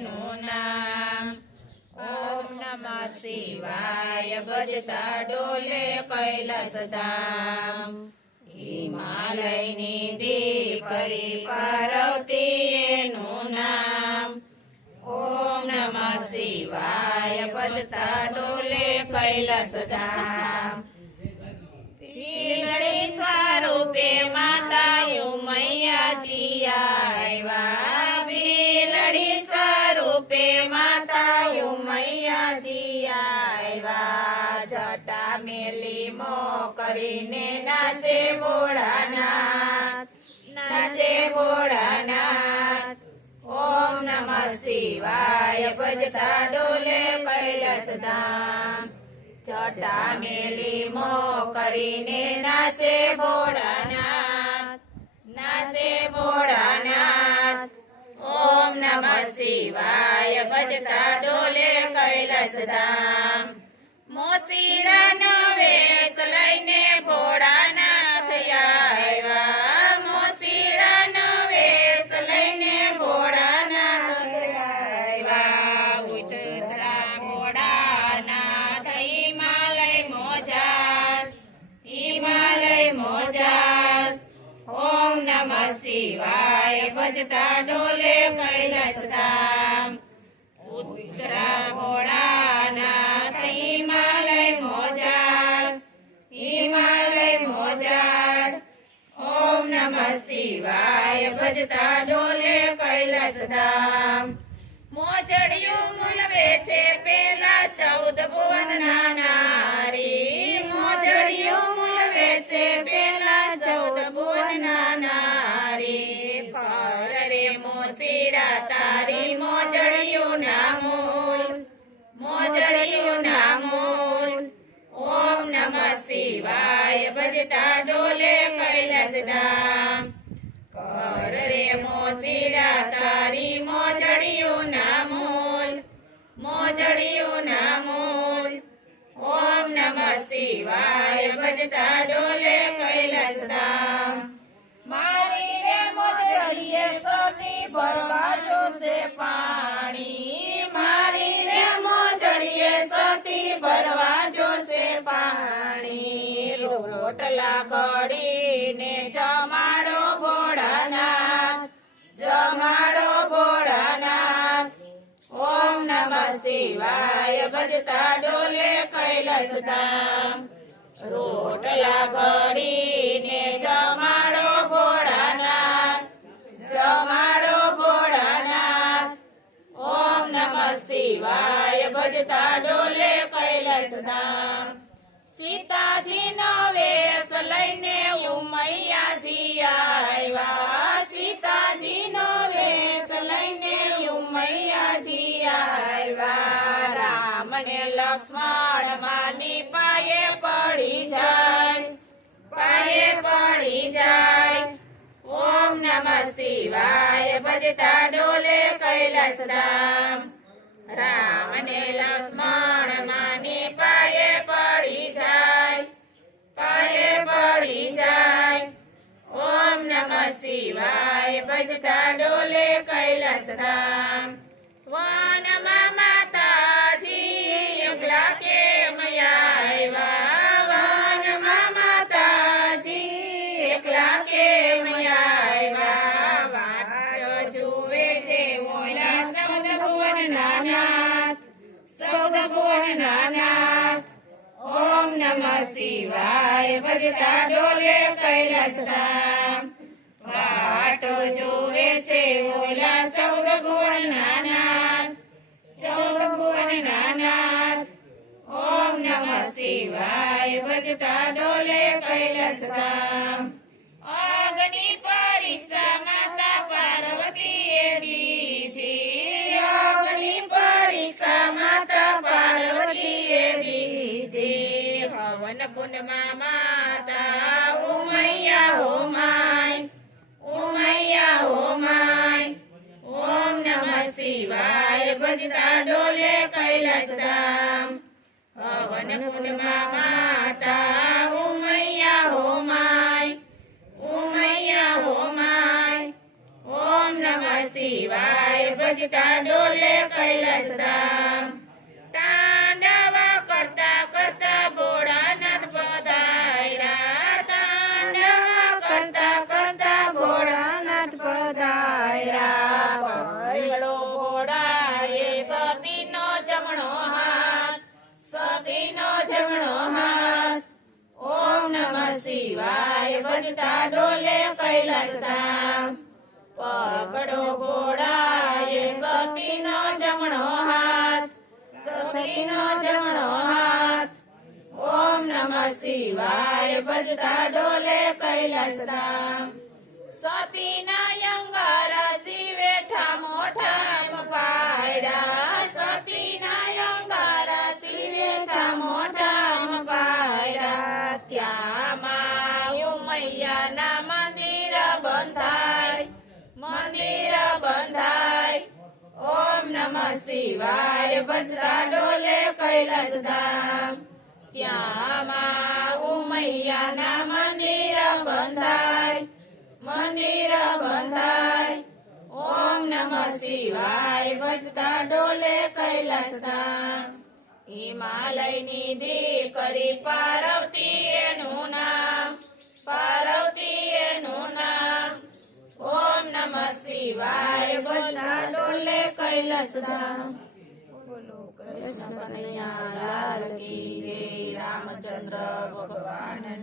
એનું નામ. ઓમ નમઃ શિવાય ભજતા ડોલે કૈલાસ ધામ. હિમાલયની દીકરી પાર્વતી એનું નામ. ઓમ નમઃ શિવાય ભજતા ડોલે કૈલાસ ધામ. પીલડી સ્વરૂપે માતા ઉમૈયાજી આવ્યા. પીલડી સ્વરૂપે માતા ઉમૈયાજી આવ્યા. જટા મેલી મો કરીને નાચે ભોળાનાથ, નાચે ભોળાનાથ. ઓમ નમઃ શિવાય ભજતા ડોલે કૈલાસ ધામ. જટા મેલી મો કરીને નાચે ભોળાનાથ, નાચે ભોળાનાથ. ઓમ નમઃ શિવાય ભજતા ડોલે કૈલાસ ધામ. મોસીડાનો વેશ લઈને ભોળાનાથ આવ્યા. મોસીડાનો વેશ લઈને ભોળાનાથ આવ્યા. ઉતરા ભોળાનાથ હિમાલય મોજાર, હિમાલય મોજાર. ઓમ નમઃ શિવાય ભજતા ડોલે કૈલાસ ધામ. ઉતરા ભોળાનાથ હિમાલય મોજાર, હિમાલય મોજાર. ઓમ નમઃ શિવાય ભજતા ડોલે કૈલાસ ધામ. મોજડિયું મૂલવે છે પેલા 14 ભુવનના નારી. મોજડિયું મૂલવે છે પેલા 14 ભુવનના નારી. કર રે મોસીડા તારી મોજડિયું ના મૂલ, મોજડિયું ના મૂલ. ઓમ નમઃ શિવાય ભજતા ડોલે કૈલાસ ધામ. કર રે મોસીડા તારી મોજડિયું ના મૂલ, મોજડિયું ના મૂલ. ઓમ નમઃ શિવાય ભજતા ડોલે કૈલાસ ધામ. મારી રે મોજડીએ સતી ભરવા જોશે પાણી. મારી રે મોજડીએ સતી ભરવા જોશે પાણી. રોટલા ઘડીને જમાડો ભોળાનાથ, જમાડો ભોળાનાથ. ઓમ નમઃ શિવાય ભજતા ડોલે કૈલાસ ધામ. રોટલા ઘડીને જમાડો ભોળાનાથ, જમાડો ભોળાનાથ. ઓમ નમઃ શિવાય ભજતા ડોલે કૈલાસ ધામ. સીતાજીનો વેશ લઈને ઉમૈયાજી આવ્યા. સીતાજીનો વેશ લઈને ઉમૈયાજી આવ્યા. રામ ને લક્ષ્મણ માની પાયે પડી જાય, પાયે પડી જાય. ઓમ નમઃ શિવાય ભજતા ડોલે કૈલાસ ધામ. રામ ને લક્ષ્મણ માની પાયે પડી જાય, પાયે પડી જાય. ઓમ નમઃ શિવાય ભજતા ડોલે કૈલાસ ધામ. વનમાં માતાજી એકલા કેમ આવ્યા. વનમાં માતાજી એકલા કેમ આવ્યા. વાટ જુએ છે ઓલા 14 ભુવનના નાથ, 14 ભુવનના નાથ. ઓમ નમઃ શિવાય ભજતા ડોલે કૈલાસ ધામ. વાટો જુએ છે ઓલા 14 ભુવનના નાથ, 14 ભુવનના નાથ. ઓમ નમઃ શિવાય ભજતા ડોલે કૈલાસ ધામ. અગ્નિ પરીક્ષા માતા પાર્વતીએ દીધી. અગ્નિ પરીક્ષા માતા પાર્વતીએ દીધી. હવન કુંડમાં માતા ઉમૈયા હોમાય, ઉમૈયા હોમાય. ઓમ નમઃ શિવાય ભજતા ડોલે કૈલાસ ધામ. હવન કુંડમાં માતા ઉમૈયા હોમાય, ઉમૈયા હોમાય. ઓમ નમઃ શિવાય ભજતા ડોલે કૈલાસ ધામ તાંડવ કરતા કરતા ભોળાનાથ પધાર્યા તાંડવ કરતા કરતા ભોળાનાથ પધાર્યા પૈડો ભોળાએ સતીનો જમણો હાથ સતીનો જમણો હાથ ઓમ નમઃ શિવાય ભજતા ડોલે કૈલાસ ધામ પકડો ભોળાએ સતીનો જમણો હાથ સતીનો જમણો હાથ ઓમ નમઃ શિવાય ભજતા ડોલે કૈલાસ ધામ સતીના અંગારા શિવે ઠામો ઠામ પાડ્યા સતીના અંગારા શિવે ઠામો ઠામ પાડ્યા ત્યાં માં ઉમૈયાના મંદિર બંધાય મંદિર બંધાય ઓમ નમઃ શિવાય ભજતા ડોલે કૈલાસ ધામ ત્યાં માં ઉમૈયાના મંદિર બંધાય મંદિર બંધાય ઓમ નમઃ શિવાય ભજતા ડોલે કૈલાસ ધામ હિમાલયની દીકરી પાર્વતી એનું નામ પાર્વતી એનું નામ ઓમ નમઃ શિવાય ભજતા ડોલે કૈલાસ ધામ બોલો કૃષ્ણ કનૈયા લાલ કી જય રામચંદ્ર ભગવાન